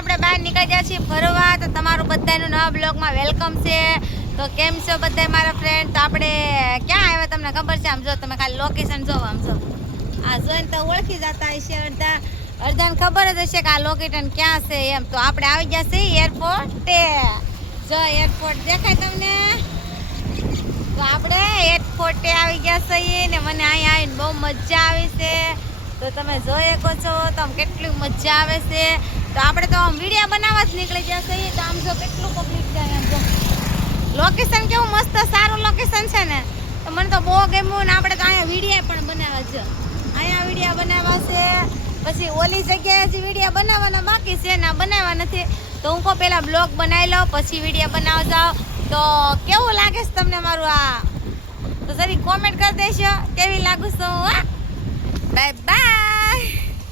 આપણે બહાર નીકળી ગયા છીએ ફરવા. તો તમારું બધાનું નવા બ્લોગમાં વેલકમ છે. તો કેમ છો બધા મારા ફ્રેન્ડ? તો આપણે ક્યાં આવ્યા તમને ખબર છે? આમ જો તમે ખાલી લોકેશન જો, આમ જો આ જોઈને તો ઓળખી જતા હશે અડધાને ખબર જ હશે કે આ લોકેશન ક્યાં છે એમ. તો આપણે આવી ગયા છીએ એરપોર્ટે. જો એરપોર્ટ દેખાય તમને? તો આપણે એરપોર્ટે આવી ગયા છીએ ને મને અહીંયા આવીને બહુ મજા આવી છે. તો તમે જોઈ શકો છો તો આમ કેટલી મજા આવે છે. તો આપણે તો આમ વિડીયો બનાવવા જ નીકળી ગયા છીએ. તો આમ જો કેટલું પબ્લિક જાય. આમ જો લોકેશન કેવું મસ્ત સારું લોકેશન છે ને, તો મને તો બહુ ગમ્યું. ને આપણે તો અહીંયા વિડીયો પણ બનાવવા છે. અહીંયા વિડીયો બનાવવા છે, પછી ઓલી જગ્યાએ હજી વિડીયો બનાવવાના બાકી છે ને બનાવવા નથી. તો હું કહું પહેલાં બ્લોગ બનાવી લો પછી વિડીયો બનાવવા જાઓ. તો કેવું લાગે છે તમને મારું આ? તો જરી કોમેન્ટ કરી દેશો કેવી લાગુ છું. Bye bye.